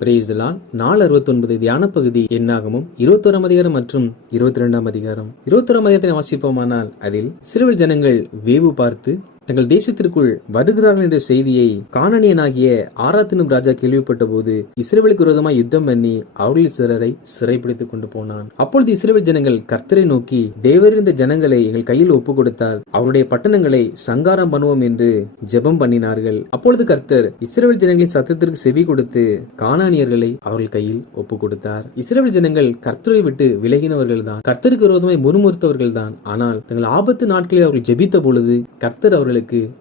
Praise the Lord. நாள் 69 தியான பகுதி என்னாகமும் 21ஆம் அதிகாரம் மற்றும் 22ஆம் அதிகாரம். 21ஆம் அதிகாரத்தை வாசிப்போமானால் அதில் இஸ்ரவேல் ஜனங்கள் வேவு பார்த்து தங்கள் தேசத்திற்குள் வருகிறார்கள் என்ற செய்தியை கானானியனாகிய ஆராத் என்னும் ராஜா கேள்விப்பட்ட போது இஸ்ரவேலுக்கு விரோதமாய் யுத்தம் பண்ணி அவர்களில் சிலரை சிறைப்பிடித்துக் கொண்டு போனான். அப்பொழுது இஸ்ரவேல் ஜனங்கள் கர்த்தரை நோக்கி, தேவரீர் இந்த ஜனங்களை எங்கள் கையில் ஒப்பு கொடுத்தால் அவருடைய பட்டணங்களை சங்காரம் பண்ணுவோம் என்று ஜெபம் பண்ணினார்கள். அப்பொழுது கர்த்தர் இஸ்ரவேல் ஜனங்களின் சத்தத்திற்கு செவி கொடுத்து கானானியர்களை அவர்கள் கையில் ஒப்பு கொடுத்தார். இஸ்ரவேல் ஜனங்கள் கர்த்தரை விட்டு விலகினவர்கள் தான், கர்த்தருக்கு விரோதமாய் முறுமுறுத்தவர்கள் தான். ஆனால் தங்கள் ஆபத்து நாட்களில் அவர்கள் ஜெபித்த பொழுது கர்த்தர் அவர்கள்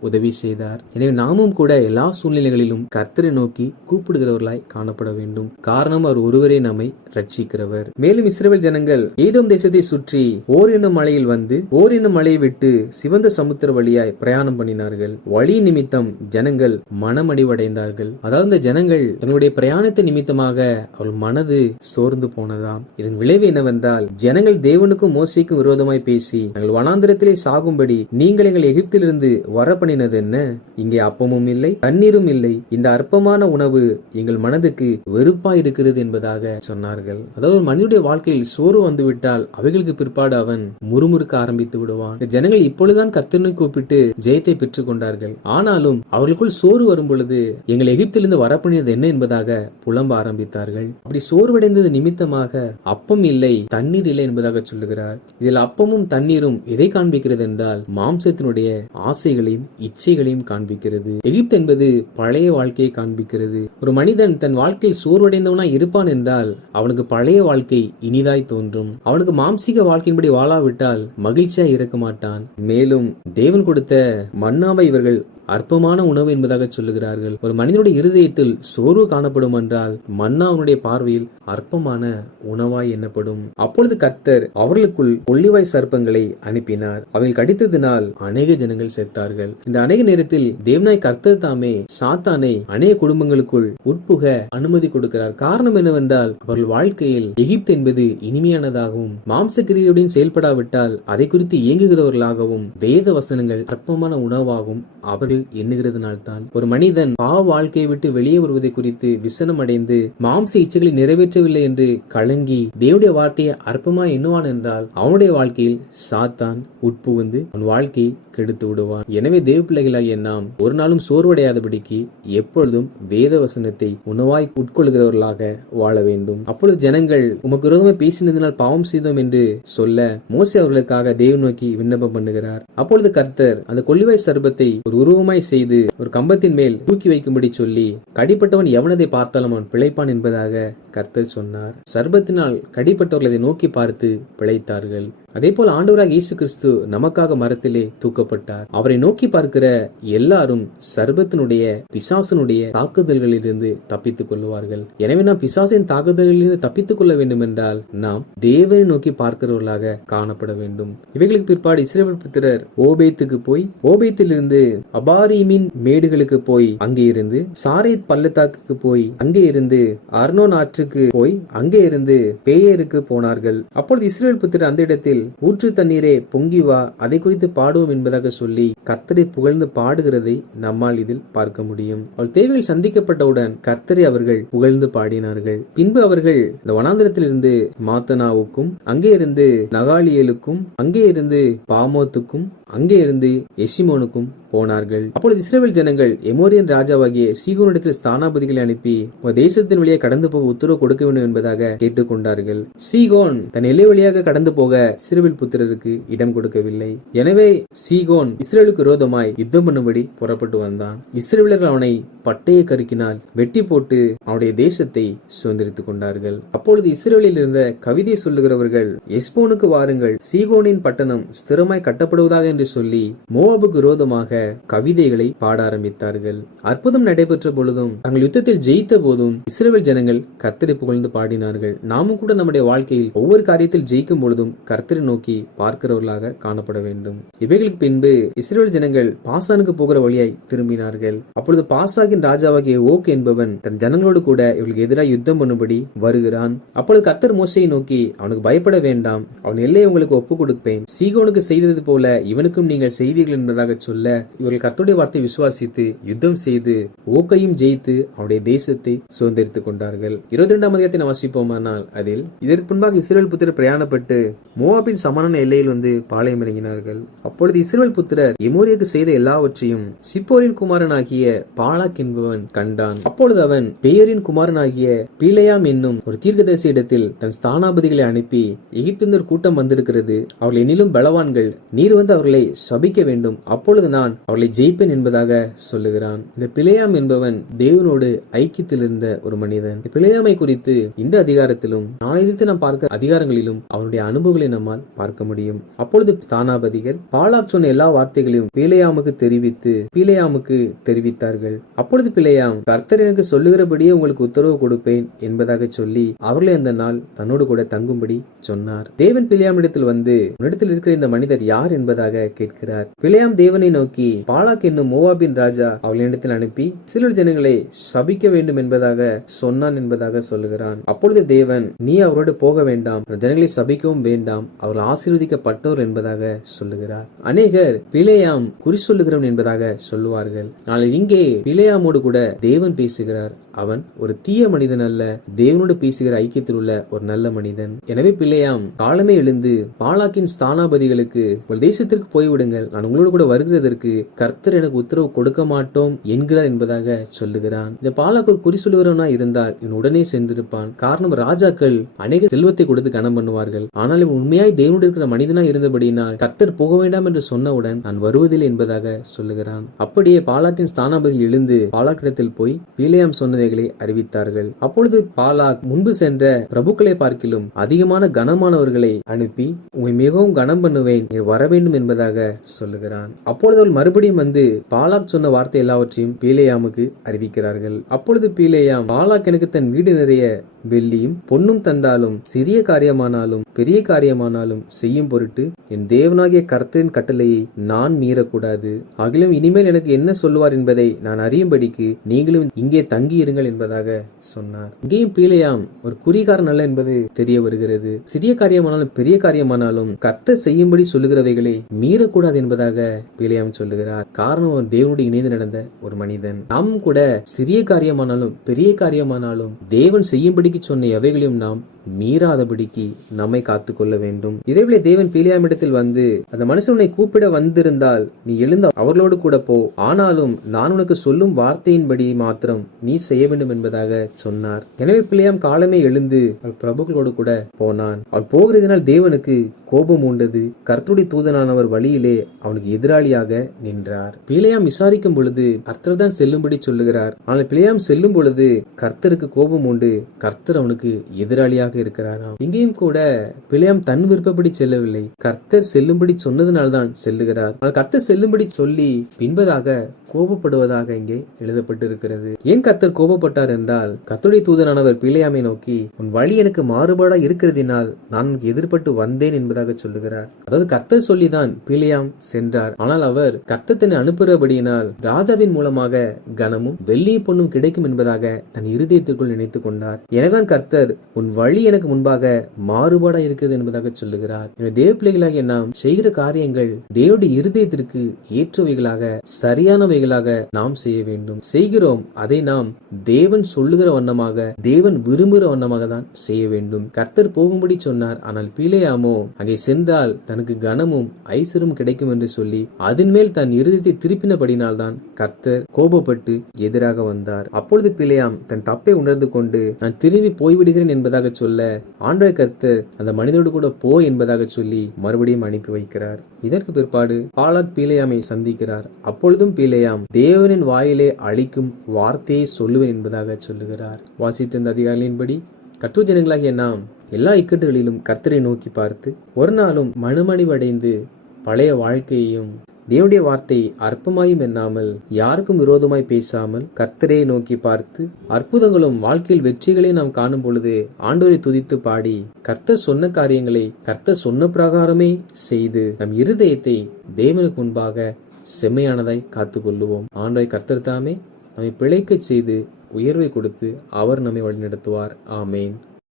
உதவி செய்தார். எனவே நாமும் கூட எல்லா சூழ்நிலைகளிலும் கர்த்தரை நோக்கி கூப்பிடுகிறவர்களாய் காணப்பட வேண்டும். காரணம், அவர் ஒருவரே நம்மை ரட்சிக்கிறவர். மேலும் இஸ்ரவேல் ஜனங்கள் ஏதோம் தேசத்தை சுற்றி ஓர் என்னும் மலையில் வந்து ஓர் என்னும் மலையை விட்டு சிவந்த சமுத்திர வழியாய் பிரயாணம் பண்ணினார்கள். வழி நிமித்தம் ஜனங்கள் மனமடிவடைந்தார்கள். அதாவது இந்த ஜனங்கள் தங்களுடைய பிரயாணத்தை நிமித்தமாக அவள் மனது சோர்ந்து போனதாம். இதன் விளைவு என்னவென்றால், ஜனங்கள் தேவனுக்கும் மோசேக்கும் விரோதமாய் பேசி நாங்கள் வனாந்திரத்திலே சாகும்படி நீங்கள் எங்கள் எகிப்திலிருந்து வர பண்ணினது என்ன? இங்கே அப்பமும் இல்லை, தண்ணீரும் இல்லை. இந்த அற்பமான உணவு எங்கள் மனதுக்கு வெறுப்பா இருக்கிறது என்பதாக சொன்னார்கள். அதாவது மனிதனுடைய வாழ்க்கையில் சோர்வு வந்துவிட்டால் அவைகளுக்கு பிற்பாடு அவன் முறுமுறுக்க ஆரம்பித்து விடுவான். ஜனங்கள் இப்பொழுதுதான் கர்த்தரை கூப்பிட்டு ஜெயத்தை பெற்றுக் கொண்டார்கள். ஆனாலும் அவர்களுக்குள் சோர்வு வரும் பொழுது எங்கள் எகிப்திலிருந்து வர பண்ணினது என்ன என்பதாக புலம்ப ஆரம்பித்தார்கள். அப்படி சோர்வடைந்தது நிமித்தமாக அப்பம் இல்லை, தண்ணீர் இல்லை என்பதாக சொல்லுகிறார். இதில் அப்பமும் தண்ணீரும் எதை காண்பிக்கிறது என்றால் மாம்சத்தினுடைய ஆசைகளையும் இச்சைகளையும் காண்பிக்கிறது. எகிப்து என்பது பழைய வாழ்க்கையை காண்பிக்கிறது. ஒரு மனிதன் தன் வாழ்க்கையில் சோர்வடைந்தவனாய் இருப்பான் என்றால் அவனுக்கு பழைய வாழ்க்கை இனிதாய் தோன்றும். அவனுக்கு மாம்சீக வாழ்க்கையின்படி வாழாவிட்டால் மகிழ்ச்சியா இருக்க மாட்டான். மேலும் தேவன் கொடுத்த மன்னாவை இவர்கள் அற்பமான உணவு என்பதாக சொல்லுகிறார்கள். ஒரு மனிதனுடைய இருதயத்தில் சோர்வு காணப்படும் என்றால் மன்னா அவனுடைய பார்வையில் அற்பமான உணவாய் எண்ணப்படும். அப்பொழுது கர்த்தர் அவர்களுக்குள் கொள்ளிவாய் சர்ப்பங்களை அனுப்பினார். அவைகள் கடித்ததினால் அநேக ஜனங்கள் செத்தார்கள். இந்த அநேக நேரத்தில் தேவனாய் கர்த்தர் தாமே சாத்தானை அநேக குடும்பங்களுக்குள் உட்புக அனுமதி கொடுக்கிறார். காரணம் என்னவென்றால், அவர்கள் வாழ்க்கையில் எகிப்து என்பது இனிமையானதாகவும் மாம்ச கிரியையுடன் செயல்படாவிட்டால் அதை குறித்து இயங்குகிறவர்களாகவும் வேத வசனங்கள் அற்பமான உணவாகவும் அவர்கள் எண்ணுகிறதுனால்தான் ஒரு மனிதன் பாவ வாழ்க்கையை விட்டு வெளியே வருவதை குறித்து விசனம் அடைந்து மாம்ச இச்சைகளை நிறைவேற்றவில்லை என்று கலங்கி தேவனுடைய வார்த்தையை அற்பமா எண்ணுவான் என்றால் அவனுடைய வாழ்க்கையில் சாத்தான் உட்புகுந்து அவன் வாழ்க்கையை கெடுத்து விடுவான். எனவே தேவ பிள்ளைகளாகிய நாம் ஒரு நாளும் சோர்வடையாதபடிக்கு எப்பொழுதும் வேத வசனத்தை உணவாய் உட்கொள்கிறவர்களாக வாழ வேண்டும். அப்பொழுது ஜனங்கள் உமக்கு விரோதமாக பேசினதினால் பாவம் செய்தோம் என்று சொல்ல மோசே அவர்களுக்காக தேவ நோக்கி விண்ணப்பம் பண்ணுகிறார். அப்பொழுது கர்த்தர் அந்த கொள்ளிவாய் சர்ப்பத்தை ஒரு உருவமாய் செய்து ஒரு கம்பத்தின் மேல் தூக்கி வைக்கும்படி சொல்லி, கடிப்பட்டவன் எவனதை பார்த்தாலும் அவன் பிழைப்பான் என்பதாக கர்த்தர் சொன்னார். சர்ப்பத்தினால் கடிப்பட்டவர்களை நோக்கி பார்த்து பிழைத்தார்கள். அதே போல ஆண்டவராக இயேசு கிறிஸ்து நமக்காக மரத்திலே தூக்கப்பட்டார். அவரை நோக்கி பார்க்கிற எல்லாரும் சர்ப்பத்தினுடைய பிசாசனுடைய தாக்குதல்களிலிருந்து தப்பித்துக் கொள்வார்கள். எனவே நாம் பிசாசின் தாக்குதல்களிலிருந்து தப்பித்துக் கொள்ள வேண்டும் என்றால் நாம் தேவனை நோக்கி பார்க்கிறவர்களாக காணப்பட வேண்டும். இவைகளுக்கு பிற்பாடு இஸ்ரவேல் புத்திரர் ஓபேத்துக்கு போய் ஓபேத்திலிருந்து அபாரீமின் மேடுகளுக்கு போய் அங்கே இருந்து சாரேத் பள்ளத்தாக்குக்கு போய் அங்கே இருந்து அர்னோன் ஆற்றுக்கு போய் அங்கே இருந்து பேயருக்கு போனார்கள். அப்பொழுது இஸ்ரவேல் புத்திரர் அந்த இடத்தில் ஊற்று தண்ணீரே பொங்கி வா, அதை குறித்து பாடுவோம் என்பதாக சொல்லி கர்த்தரை புகழ்ந்து பாடுகிறதை நம்மால் இதில் பார்க்க முடியும். அவள் தேவைகள் சந்திக்கப்பட்டவுடன் கர்த்தரை அவர்கள் புகழ்ந்து பாடினார்கள். பின்பு அவர்கள் இந்த வனாந்திரத்திலிருந்து மாத்தனாவுக்கும் அங்கே இருந்து நகாலியலுக்கும் அங்கே இருந்து பாமோத்துக்கும் அங்கே இருந்து எசிமோனுக்கும் போனார்கள். அப்பொழுது இஸ்ரவேல் ஜனங்கள் எமோரியன் ராஜாவாகிய சீகோனிடத்தில் ஸ்தானாபதிகளை அனுப்பி தேசத்தின் வழியாக கடந்து போக உத்தரவு கொடுக்க வேண்டும் என்பதாக கேட்டுக்கொண்டார்கள். சீகோன் தன் எல்லை வழியாக கடந்து போக இஸ்ரவேல் புத்திரருக்கு இடம் கொடுக்கவில்லை. எனவே சீகோன் இஸ்ரவேலுக்கு விரோதமாய் யுத்தம் பண்ணும்படி புறப்பட்டு வந்தான். இஸ்ரவேலர்கள் அவனை பட்டையை கருக்கினால் வெட்டி போட்டு அவனுடைய தேசத்தை சுதந்திரித்துக் கொண்டார்கள். அப்பொழுது இஸ்ரவேலில் இருந்த கவிதை சொல்லுகிறவர்கள், எஸ்போனுக்கு வாருங்கள், சீகோனின் பட்டணம் ஸ்திரமாய் கட்டப்படுவதாக என்று சொல்லி மோவாபுக்கு விரோதமாக கவிதைகளை பாட ஆரம்பித்தார்கள். அற்புதம் நடைபெற்ற பொழுதும் தங்கள் யுத்தத்தில் ஜெயித்த போதும் இஸ்ரவேல் ஜனங்கள் கர்த்தரை புகழ்ந்து பாடினார்கள். நாமும் கூட நம்முடைய வாழ்க்கையில் ஒவ்வொரு காரியத்தில் ஜெயிக்கும் பொழுதும் கர்த்தரை கர்த்தரை நோக்கி பார்க்கிறவர்களாக காணப்பட வேண்டும். இவைகளுக்கு பின்பு இஸ்ரவேல் ஜனங்கள் பாசானுக்கு போகிற வழியாய் திரும்பினார்கள். அப்பொழுது பாசாகின் ராஜாவாகிய ஓக் என்பவன் தன் ஜனங்களோடு கூட இவர்களுக்கு எதிராக யுத்தம் பண்ணும்படி வருகிறான். அப்பொழுது கர்த்தர் மோசையை நோக்கி, அவனுக்கு பயப்பட வேண்டாம், அவன் எல்லையை உங்களுக்கு ஒப்புக் கொடுப்பேன், சீகோனுக்கு செய்தது போல இவனுக்கும் நீங்கள் செய்வீர்கள் என்பதாக சொல்ல, இவர்கள் கர்த்தருடைய வார்த்தை விசுவாசித்து யுத்தம் செய்து ஓக்கையும் ஜெயித்து அவருடைய தேசத்தை சுதந்திரித்துக் கொண்டார்கள். 22ஆம் அதிகாரத்தை நாம் வாசிப்போமானால் அதில் இதற்கு முன்பாக இஸ்ரவேல் புத்திரர் பிரயாணப்பட்டு மோவாபின் சமனான எல்லையில் வந்து பாளையம் இறங்கினார்கள். அப்பொழுது இஸ்ரவேல் புத்திரர் எமோரியருக்கு செய்த எல்லாவற்றையும் சிப்போரின் குமாரனாகிய பாலாக் என்பவன் கண்டான். அப்பொழுது அவன் பேயரின் குமாரனாகிய பீலேயாம் என்னும் ஒரு தீர்க்கதரிசி இடத்தில் தன் ஸ்தானாபதிகளை அனுப்பி, எகிப்தின் கூட்டம் வந்திருக்கிறது, அவர்கள் என்னிலும் பலவான்கள், நீர் வந்து அவர்களை சபிக்க வேண்டும், அப்பொழுது நான் அவர்களை ஜெயிப்பேன் என்பதாக சொல்லுகிறான். இந்த பிலேயாம் என்பவன் தேவனோடு ஐக்கியத்தில் இருந்த ஒரு மனிதன். பிலேயாமை குறித்து இந்த அதிகாரத்திலும் நாளை நாம் பார்க்க அதிகாரங்களிலும் அவனுடைய அனுபவங்களை நம்மால் பார்க்க முடியும். அப்பொழுது ஸ்தானாபதிகள் பாலாக் சொன்ன எல்லா வார்த்தைகளையும் பிலேயாமுக்கு தெரிவித்தார்கள். அப்பொழுது பிலேயாம், கர்த்தர் எனக்கு சொல்லுகிறபடியே உங்களுக்கு உத்தரவு கொடுப்பேன் என்பதாக சொல்லி அவர்களை அந்த நாள் தன்னோடு கூட தங்கும்படி சொன்னார். தேவன் பிலேயாமிடத்தில் வந்து, உன்னிடத்தில் இருக்கிற இந்த மனிதர் யார் என்பதாக கேட்கிறார். பிலேயாம் தேவனை நோக்கி, பாலாக் என்னும் மோவாபின் ராஜா அவர்களிடத்தில் அனுப்பி சில ஜனங்களை சபிக்க வேண்டும் என்பதாக சொன்னான் என்பதாக சொல்லுகிறான். அப்பொழுது தேவன், நீ அவரோடு போக வேண்டாம், ஜனங்களை சபிக்கவும் வேண்டாம், அவர்கள் ஆசீர்வதிக்கப்பட்டவர் என்பதாக சொல்லுகிறார். அநேகர் பிலேயாம் குறி சொல்லுகிறவன் என்பதாக சொல்லுவார்கள். நாளை இங்கே பிலேயாமோடு கூட தேவன் பேசுகிறார். அவன் ஒரு தீய மனிதன் அல்ல, தேவனோடு பேசுகிற ஐக்கியத்தில் உள்ள ஒரு நல்ல மனிதன். எனவே பிலேயாம் காலமே எழுந்து பாலாக்கின் ஸ்தானாபதிகளுக்கு, உங்கள் தேசத்திற்கு போய்விடுங்கள், நான் உங்களோடு கூட வருகிறதற்கு கர்த்தர் எனக்கு உத்தரவு கொடுக்க மாட்டோம் என்கிறார் என்பதாக சொல்லுகிறான். இந்த பாலாக் ஒரு குறி சொல்லுகிறவனா இருந்தால் இவன் உடனே சென்றிருப்பான். காரணம், ராஜாக்கள் அநேக செல்வத்தை கொடுத்து கனம் பண்ணுவார்கள். ஆனால் இவன் உண்மையாய் தேவனோடு இருக்கிற மனிதனா இருந்தபடியினால் கர்த்தர் போக வேண்டாம் என்று சொன்னவுடன் நான் வருவதில்லை என்பதாக சொல்லுகிறான். அப்படியே பாலாக்கின் ஸ்தானாபதிகள் எழுந்து பாலாக்கிடத்தில் போய் பிலேயாம் சொன்னதை அறிவித்தார்கள். அப்பொழுது பாலாக் முன்பு சென்ற பிரபுக்களை பார்க்கிலும் அதிகமான கனமானவர்களை அனுப்பி, உங்களை மிகவும் கனம் பண்ணுவேன், வர வேண்டும் என்பதாக சொல்லுகிறான். அப்பொழுது அவள் மறுபடியும் வந்து பாலாக் சொன்ன வார்த்தை எல்லாவற்றையும் பிலேயாமுக்கு அறிவிக்கிறார்கள். அப்பொழுது பிலேயாம், பாலாக் எனக்கு தன் வீடு நிறைய வெள்ளியும் பொன்னும் தந்தாலும் சிறிய காரியமானாலும் பெரிய காரியமானாலும் செய்யும் பொருட்டு என் தேவனாகிய கர்த்தரின் கட்டளையை நான் மீறக்கூடாது. ஆகிலும் இனிமேல் எனக்கு என்ன சொல்லுவார் என்பதை நான் அறியும்படிக்கு நீங்களும் இங்கே தங்கி இருங்கள் என்பதாக சொன்னார். இங்கேயும் பிலேயாம் ஒரு குறிகாரன் அல்ல என்பது தெரிய வருகிறது. சிறிய காரியமானாலும் பெரிய காரியமானாலும் கர்த்தர் செய்யும்படி சொல்லுகிறவைகளை மீறக்கூடாது என்பதாக பிலேயாம் சொல்லுகிறார். காரணம், அவன் தேவனோடு இணைந்து நடந்த ஒரு மனிதன். நாம் கூட சிறிய காரியமானாலும் பெரிய காரியமானாலும் தேவன் செய்யும்படிக்கு சொன்ன எவைகளையும் நாம் மீறாதபடிக்கு நம்மை காத்துக்கொள்ள வேண்டும். இரவிலே தேவன் பிலேயாமிடத்தில் வந்து, அந்த மனுஷனை கூப்பிட வந்திருந்தால் நீ எழுந்து அவர்களோடு கூட போ, ஆனாலும் நான் உனக்கு சொல்லும் வார்த்தையின்படி மாத்திரம் நீ செய்ய வேண்டும் என்பதாக சொன்னார். எனவே பிலேயாம் காலமே எழுந்து பிரபுக்களோடு கூட போனான். அவன் போகிறதினால் தேவனுக்கு கோபம் உண்டது. கர்த்தருடைய தூதனானவர் வழியிலே அவனுக்கு எதிராளியாக நின்றார். பிலேயாம் விசாரிக்கும் பொழுது கர்த்தர் தான் செல்லும்படி சொல்லுகிறார். ஆனால் பிலேயாம் செல்லும் பொழுது கர்த்தருக்கு கோபம் உண்டு. கர்த்தர் அவனுக்கு எதிராளியாக இருக்கிறாராம். இங்கேயும் கூட பிலேயாம் தன் விருப்பப்படி செல்லவில்லை, கர்த்தர் செல்லும்படி சொன்னதனால்தான் செல்லுகிறார். ஆனால் கர்த்தர் செல்லும்படி சொல்லி பின்பதாக கோபப்படுவதாக இங்கே எழுதப்பட்டிருக்கிறது. ஏன் கர்த்தர் கோபப்பட்டார் என்றால், கர்த்தருடைய தூதனானவர் பிலேயாமை நோக்கி, உன் வழி எனக்கு மாறுபாடா இருக்கிறதினால் நான் எதிர்பட்டு வந்தேன் என்பதாக சொல்லுகிறார். அதாவது கர்த்தர் சொல்லிதான் பிலேயாம் சென்றார். ஆனால் அவர் கர்த்தர் தன்னை அனுப்புகிறபடியினால் ராஜாவின் மூலமாக கனமும் வெள்ளியும் பொன்னும் கிடைக்கும் என்பதாக தன் இருதயத்திற்குள் நினைத்துக் கொண்டார். எனவேதான் கர்த்தர் உன் வழி எனக்கு முன்பாக மாறுபாடா இருக்கிறது என்பதாக சொல்லுகிறார். தேவ பிள்ளைகளாகிய நாம் செய்கிற காரியங்கள் தேவனுடைய இருதயத்திற்கு ஏற்றவைகளாக சரியானவை நாம் செய்ய வேண்டும். செய்கிறோம், அதை நாம் தேவன் சொல்லுகிற வண்ணமாக, தேவன் விரும்புகிற வண்ணமாக தான் செய்ய வேண்டும். கர்த்தர் போகும்படி சொன்னார். ஆனால் பிலேயாமோ அங்கே சென்றால் தனக்கு கனமும் ஐஸ்வரும் கிடைக்கும் என்று சொல்லி அதன் மேல் தன் இருதயத்தை திருப்பினபடினால் தான் கர்த்தர் கோபப்பட்டு எதிராக வந்தார். அப்பொழுது பிலேயாம் தன் தப்பை உணர்ந்து கொண்டு நான் திரும்பி போய்விடுகிறேன் என்பதாக சொல்ல, ஆண்டவர் கர்த்தர் அந்த மனிதனோடு கூட போ என்பதாக சொல்லி மறுபடியும் அனுப்பி வைக்கிறார். இதற்கு பிற்பாடு பாலாக் பிலேயாமை சந்திக்கிறார். அப்பொழுதும் பிலேயாம் தேவனின் வாயிலே அளிக்கும் வார்த்தையை சொல்லுவேன் என்பதாக சொல்லுகிறார். வாசித்த இந்த அதிகாரியின்படி கர்த்தர் ஜனங்களாகிய நாம் எல்லா இக்கட்டுகளிலும் கர்த்தரை நோக்கி பார்த்து ஒரு நாளும் மனமடிவடைந்து பழைய வாழ்க்கையையும் தேவனுடைய வார்த்தை அற்பமாயும் எண்ணாமல், யாருக்கும் விரோதமாய் பேசாமல், கர்த்தரை நோக்கி பார்த்து, அற்புதங்களும் வாழ்க்கையில் வெற்றிகளையும் நாம் காணும் பொழுது ஆண்டவரை துதித்து பாடி, கர்த்தர் சொன்ன காரியங்களை கர்த்தர் சொன்ன பிரகாரமே செய்து நம் இருதயத்தை தேவனுக்கு முன்பாக செம்மையானதாய் காத்து கொள்ளுவோம். ஆண்டவரை கர்த்தர் தாமே நம்மை பிழைக்கச் செய்து உயர்வை கொடுத்து அவர் நம்மை வழிநடத்துவார். ஆமேன்.